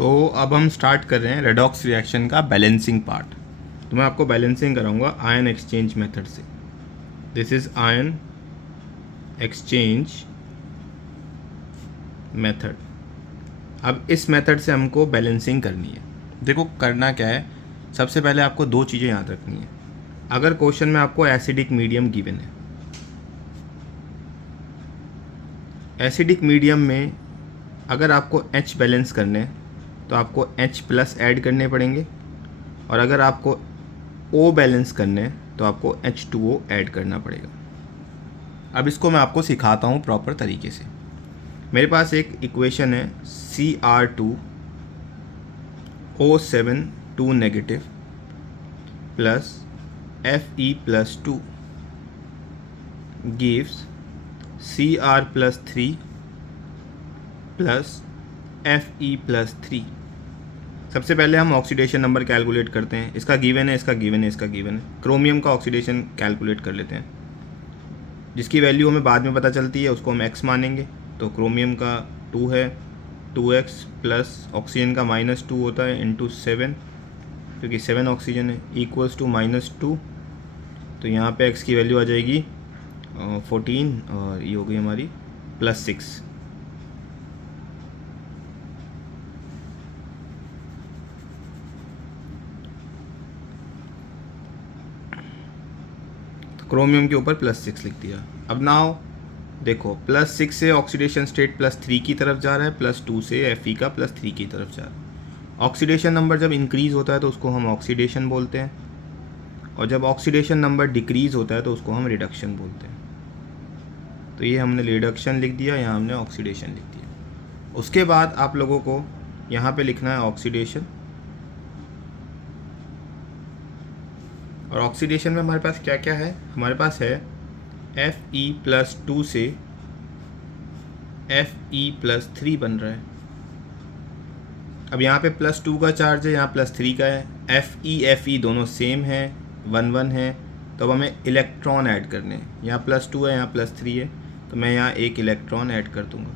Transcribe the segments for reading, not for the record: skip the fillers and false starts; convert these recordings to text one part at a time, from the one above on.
तो अब हम स्टार्ट कर रहे हैं रेडॉक्स रिएक्शन का बैलेंसिंग पार्ट। तो मैं आपको बैलेंसिंग कराऊंगा आयन एक्सचेंज मेथड से। This is ion exchange method. अब इस मेथड से हमको बैलेंसिंग करनी है। देखो करना क्या है, सबसे पहले आपको दो चीज़ें याद रखनी है। अगर क्वेश्चन में आपको एसिडिक मीडियम गिवन है, एसिडिक मीडियम में अगर आपको H बैलेंस करने हैं तो आपको H प्लस ऐड करने पड़ेंगे, और अगर आपको O बैलेंस करने हैं तो आपको H2O ऐड करना पड़ेगा। अब इसको मैं आपको सिखाता हूँ प्रॉपर तरीके से। मेरे पास एक इक्वेशन है Cr2O7 2 negative plus Fe+2 gives Cr+3 plus Fe+3। सबसे पहले हम ऑक्सीडेशन नंबर कैलकुलेट करते हैं। इसका गिवन है, इसका गिवन है, इसका गिवन है। क्रोमियम का ऑक्सीडेशन कैलकुलेट कर लेते हैं, जिसकी वैल्यू हमें बाद में पता चलती है, उसको हम x मानेंगे। तो क्रोमियम का 2 है, 2x प्लस ऑक्सीजन का -2 होता है इंटू 7, क्योंकि 7 ऑक्सीजन है, इक्वल्स टू -2। तो यहाँ पे x की वैल्यू आ जाएगी 14, और ये हो गई हमारी +6। क्रोमियम के ऊपर +6 लिख दिया। अब नाउ देखो, +6 से ऑक्सीडेशन स्टेट +3 की तरफ जा रहा है, +2 से Fe का +3 की तरफ जा रहा है। ऑक्सीडेशन नंबर जब इंक्रीज़ होता है तो उसको हम ऑक्सीडेशन बोलते हैं, और जब ऑक्सीडेशन नंबर डिक्रीज़ होता है तो उसको हम रिडक्शन बोलते हैं। तो ये हमने रिडक्शन लिख दिया, यहाँ हमने ऑक्सीडेशन लिख दिया। उसके बाद आप लोगों को यहाँ पे लिखना है ऑक्सीडेशन, और ऑक्सीडेशन में हमारे पास क्या क्या है, हमारे पास है Fe+2 से Fe+3 बन रहा है। अब यहाँ पे +2 का चार्ज है, यहाँ +3 का है। Fe दोनों सेम है, 1 1 है। तो अब हमें इलेक्ट्रॉन ऐड करने हैं। यहाँ +2 है, यहाँ +3 है, तो मैं यहाँ एक इलेक्ट्रॉन ऐड कर दूँगा।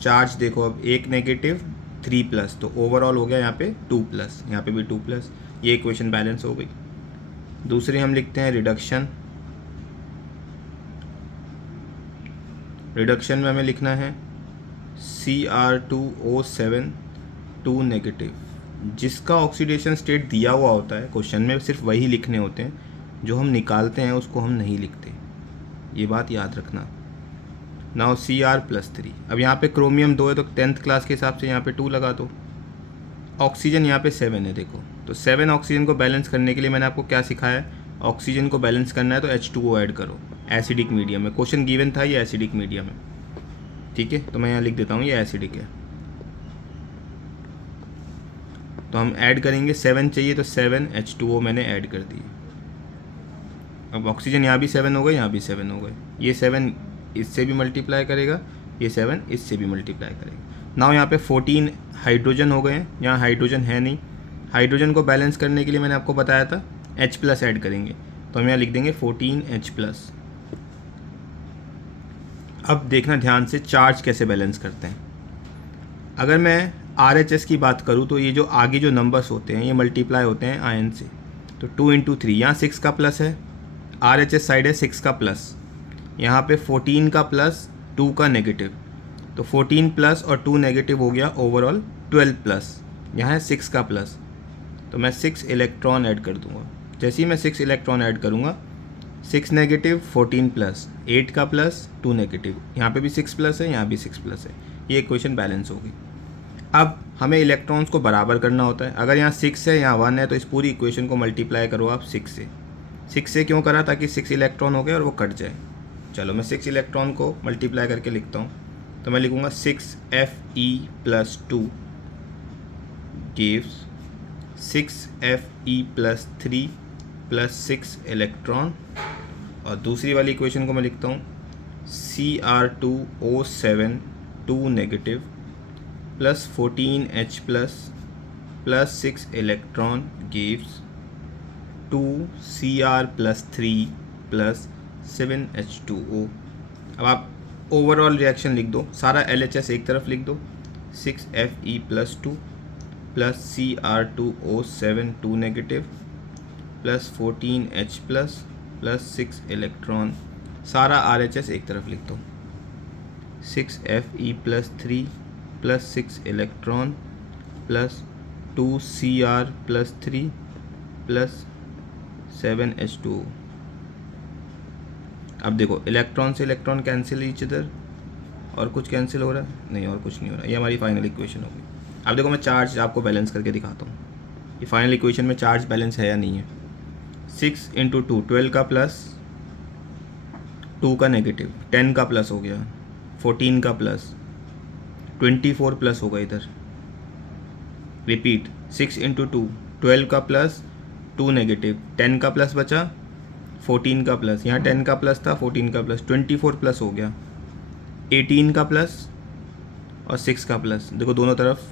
चार्ज देखो, अब एक नेगेटिव 3 प्लस, तो ओवरऑल हो गया यहाँ पे 2 प्लस, यहाँ पे भी 2 प्लस। ये इक्वेशन बैलेंस हो गई। दूसरी हम लिखते हैं रिडक्शन। रिडक्शन में हमें लिखना है Cr2O7 2 नेगेटिव, जिसका ऑक्सीडेशन स्टेट दिया हुआ होता है क्वेश्चन में, सिर्फ वही लिखने होते हैं। जो हम निकालते हैं उसको हम नहीं लिखते, ये बात याद रखना। Now Cr+3। अब यहाँ पे क्रोमियम 2 है तो 10th क्लास के हिसाब से यहाँ पे 2 लगा दो। ऑक्सीजन यहाँ पे 7 है, देखो तो 7 ऑक्सीजन को बैलेंस करने के लिए मैंने आपको क्या सिखाया है, ऑक्सीजन को बैलेंस करना है तो H2O ऐड करो। एसिडिक मीडियम में क्वेश्चन गिवन था, ये एसिडिक मीडियम है, ठीक है। तो मैं यहाँ लिख देता हूँ ये एसिडिक है। तो हम ऐड करेंगे, 7 चाहिए तो 7 H2O मैंने ऐड कर दिए। अब ऑक्सीजन यहाँ भी 7 हो गए, यहाँ भी 7 हो गए। ये 7 इससे भी मल्टीप्लाई करेगा, ये 7 इससे भी मल्टीप्लाई करेगा। नाउ यहाँ पे 14 हाइड्रोजन हो गए हैं, यहाँ हाइड्रोजन है नहीं। हाइड्रोजन को बैलेंस करने के लिए मैंने आपको बताया था H+ ऐड करेंगे, तो हम यहाँ लिख देंगे 14H+। अब देखना ध्यान से चार्ज कैसे बैलेंस करते हैं। अगर मैं RHS की बात करूँ तो ये जो आगे जो नंबर्स होते हैं ये मल्टीप्लाई होते हैं आयन से। तो 2 × 3, यहाँ 6 का प्लस है, RHS साइड है 6 का प्लस, यहाँ पे 14 का प्लस 2 का नेगेटिव, तो 14 प्लस और 2 नेगेटिव हो गया ओवरऑल 12 प्लस। यहाँ है 6 का प्लस, तो मैं 6 इलेक्ट्रॉन ऐड कर दूँगा। जैसे ही मैं 6 इलेक्ट्रॉन ऐड करूँगा, 6 नेगेटिव 14 प्लस, 8 का प्लस 2 नेगेटिव, यहाँ पे भी 6 प्लस है, यहाँ भी 6 प्लस है। ये इक्वेशन बैलेंस होगी। अब हमें इलेक्ट्रॉन्स को बराबर करना होता है। अगर यहाँ 6 है, यहाँ 1 है, तो इस पूरी इक्वेशन को मल्टीप्लाई करो आप 6 से। 6 से क्यों करा, ताकि 6 इलेक्ट्रॉन हो गए और वो कट जाए। चलो मैं 6 इलेक्ट्रॉन को मल्टीप्लाई करके लिखता हूँ। तो मैं लिखूँगा 6Fe+2 gives 6Fe+3 plus 6 electron, और दूसरी वाली इक्वेशन को मैं लिखता हूँ Cr2O7 2 negative plus 14H plus 6 electron gives 2Cr+3 plus 7H2O। अब आप ओवरऑल रिएक्शन लिख दो, सारा LHS एक तरफ लिख दो, 6Fe+2 plus Cr2O7 2 negative plus 14H plus 6 electron, सारा RHS एक तरफ लिख दो, 6Fe plus 3 plus 6 electron plus 2Cr plus 3 plus 7H2O। अब देखो इलेक्ट्रॉन से इलेक्ट्रॉन कैंसिल ईच अदर, और कुछ कैंसिल हो रहा है नहीं, और कुछ नहीं हो रहा, ये हमारी फाइनल इक्वेशन होगी। अब देखो मैं चार्ज आपको बैलेंस करके दिखाता हूँ, ये फाइनल इक्वेशन में चार्ज बैलेंस है या नहीं है। 6 × 2 12 का प्लस, 2 का नेगेटिव, 10 का प्लस हो गया, 14 का प्लस, 24 प्लस होगा इधर। रिपीट, 6 × 2 12 का प्लस, 2 नेगेटिव, 10 का प्लस बचा, 14 का प्लस, यहाँ 10 का प्लस था, 14 का प्लस, 24 प्लस हो गया, 18 का प्लस और 6 का प्लस, देखो दोनों तरफ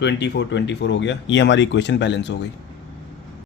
24 हो गया। ये हमारी इक्वेशन बैलेंस हो गई।